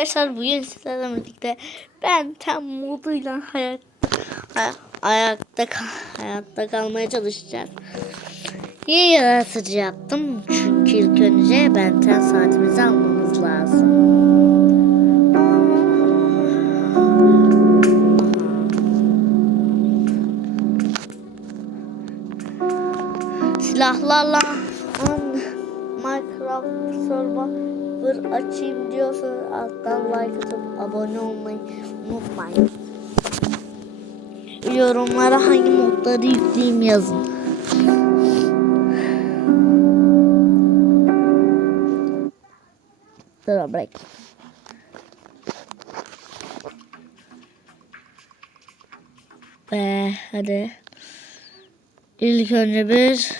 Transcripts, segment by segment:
arkadaşlar bugün sizlerle birlikte ben tam moduyla hayat, hay- ayakta hayatta kalmaya çalışacağım. İyi yaratıcı yaptım çünkü ilk önce benten saatimizi almamız lazım. Silahlarla Minecraft server açayım diyorsanız alttan like atıp abone olmayı unutmayın. Yorumlara hangi modları yükleyeyim yazın. Dur bırak. Ve hadi. İlk önce bir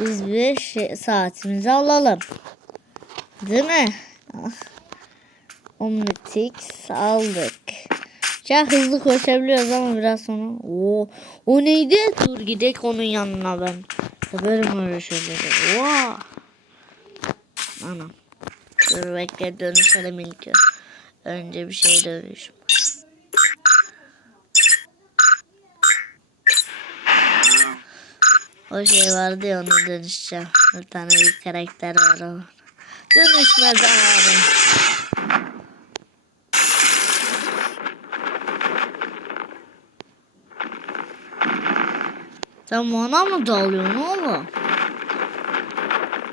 biz bir şey, saatimizi alalım. Değil mi? Ah. Omnitix aldık. Çok hızlı koşabiliyoruz ama biraz sonra. Oo, o neydi? Dur gidek onun yanına ben. Severim öyle şeyleri. Wow. Anam. Dur bekle dönüşelim ilk. Önce bir şey dönüş. O şey vardı ya ona dönüşeceğim. Bir tane bir karakter var o. Dönüşme zamanı. Sen bana mı dalıyorsun oğlum?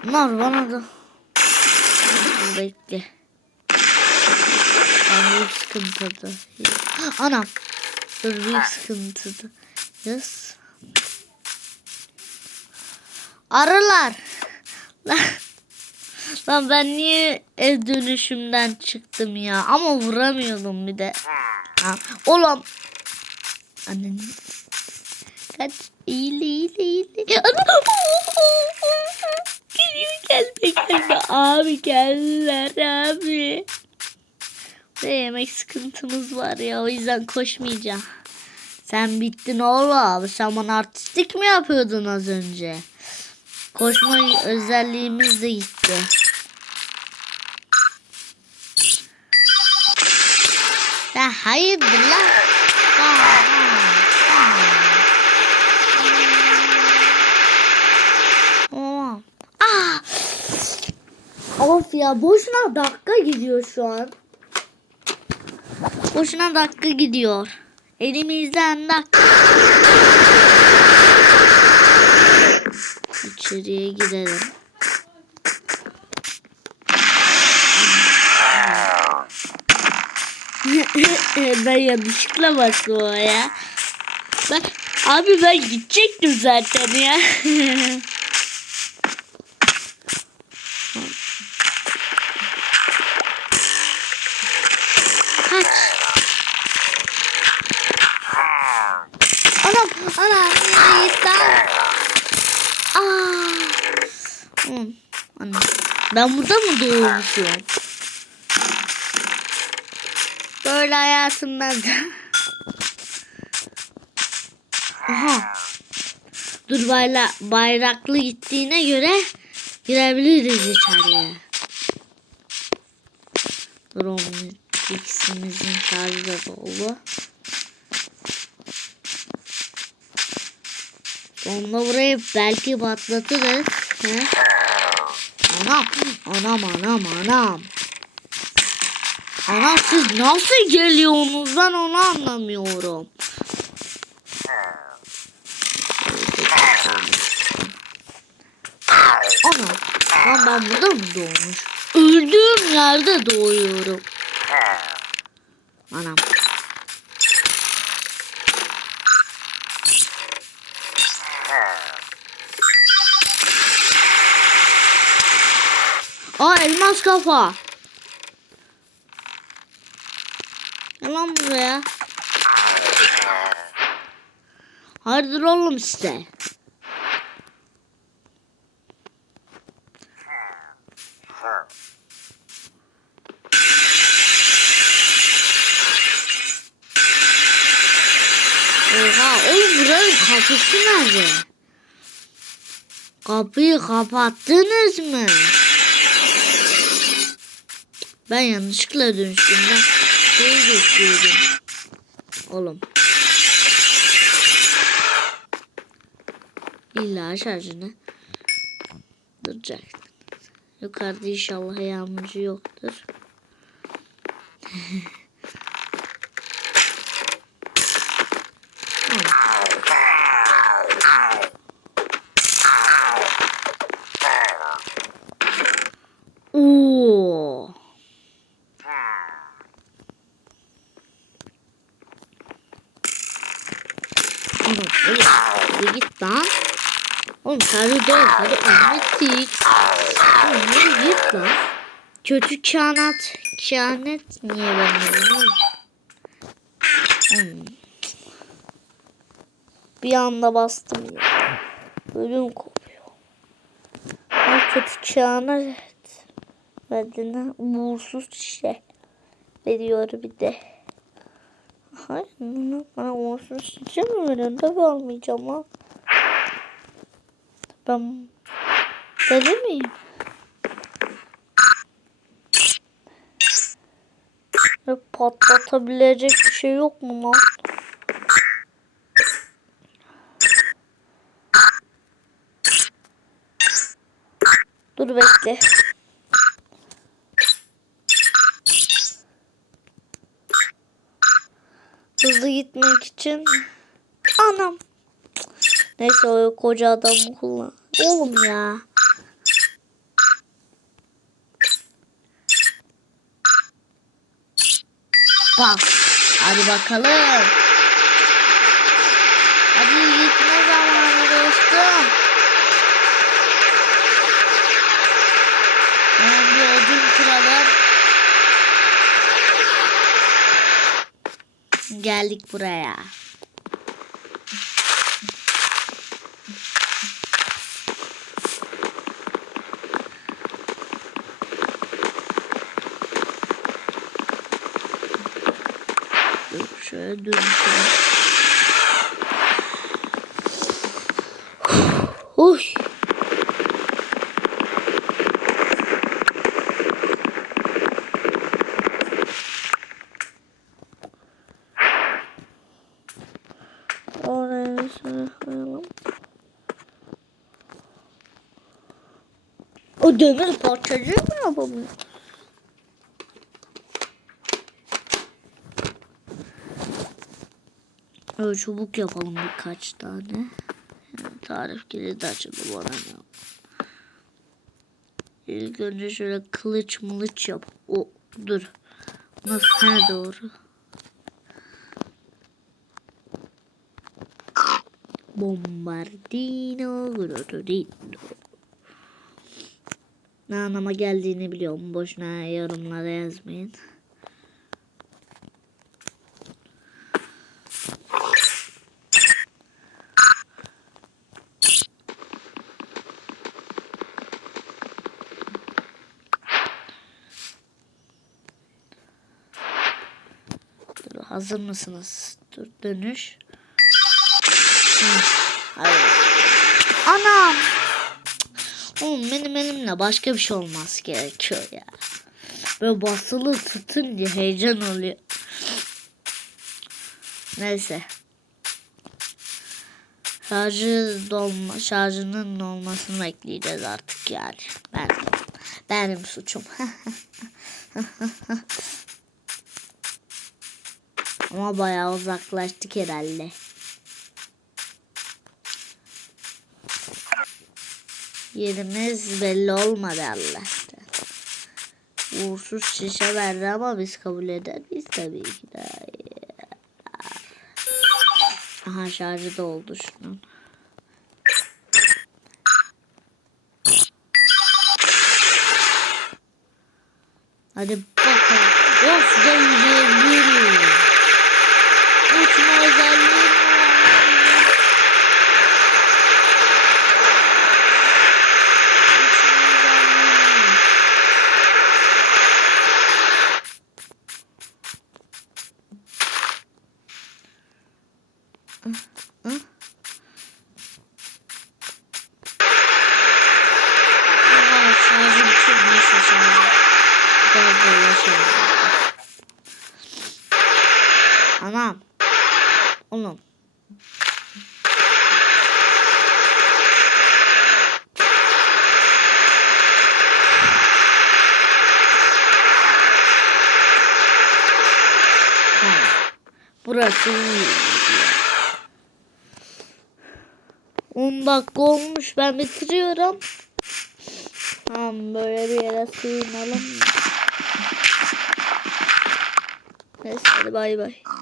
Bunlar bana da... Bekle. Ben büyük sıkıntıda. Anam. Dur büyük sıkıntıda. Yes. Arılar. Lan, ben niye ev dönüşümden çıktım ya? Ama vuramıyordum bir de. Ha, oğlum. Annen. Kaç. İyile iyile iyile. Geliyor gelme gelme. Abi geldiler abi. Ve yemek sıkıntımız var ya o yüzden koşmayacağım. Sen bittin oğlum. Sen bana artistik mi yapıyordun az önce? Koşma özelliğimiz de gitti. Ya hayırdır lan? Aa. Of ya boşuna dakika gidiyor şu an. Boşuna dakika gidiyor. Elimizden dakika. İçeriye girelim. ben yanlışlıkla bastım o ya. Ben, abi ben gidecektim zaten ya. Kaç. Anam, anam, ya yeter. Aa. Hı, anne. Ben burada mı doğmuşum? Böyle hayatım ben de. Aha. Dur bayla, bayraklı gittiğine göre girebiliriz içeriye. Dur onun ikimizin şarjı da dolu. Sonra burayı belki patlatırız. He? Anam, anam, anam, anam. Anam siz nasıl geliyorsunuz ben onu anlamıyorum. Anam, lan ben burada mı doğmuş? Öldüğüm yerde doğuyorum. Anam. Elmas kafa. Gel lan buraya. Hayırdır oğlum işte. Oha oğlum buranın kapısı nerede? Kapıyı kapattınız mı? Ben yanlışlıkla dönüştüm. Ben şey bekliyordum. Oğlum. İlla şarjını duracak. Yukarıda inşallah yağmurcu yoktur. Oğlum, hadi git lan. Oğlum hadi dön hadi anlatık. Oğlum hadi git lan. Kötü kanat. Kanet niye vermedin oğlum? Bir anda bastım ya. Ölüm kopuyor. Ben kötü kanat verdiğine uğursuz şey veriyor bir de. Hayır, ne- bana uğursuz çiçeği mi veriyorsun? Tabii almayacağım lan. Ben deli miyim? Ya patlatabilecek bir şey yok mu lan? Dur bekle. Gitmek için anam. Neyse o koca adamı kullan. Oğlum ya. Bak. Hadi bakalım. Hadi gitme zamanı dostum. Ben bir odun kıralım. Geldik buraya. Dur şöyle. Demir parçacığı mı yapalım? Evet, çubuk yapalım birkaç tane. Tarif kilidi açıldı bana ne? İlk önce şöyle kılıç mılıç yap. O dur. Nasıl? Ha doğru. Bombardino Grotodino. Ne anlama geldiğini biliyorum. Boşuna yorumlara yazmayın. Dur, hazır mısınız? Dur dönüş. Hı, Hadi. Anam. Oğlum benim elimle başka bir şey olmaz gerekiyor ya. Böyle basılı tutunca heyecan oluyor. Neyse. Şarjı dolma, şarjının dolmasını bekleyeceğiz artık yani. Ben, benim suçum. Ama bayağı uzaklaştık herhalde. Yerimiz belli olmadı Allah'tan. Uğursuz şişe verdi ama biz kabul eder miyiz tabii ki de. Aha şarjı doldu şunun. Hadi bakalım. Of da yürüyebilirim. Uçma özelliğim var. Uçma özelliğim var. Dolaşalım. Anam. Oğlum. Burası iyi. 10 dakika olmuş ben bitiriyorum. Tamam böyle bir yere sığınalım. Hadi bay bay.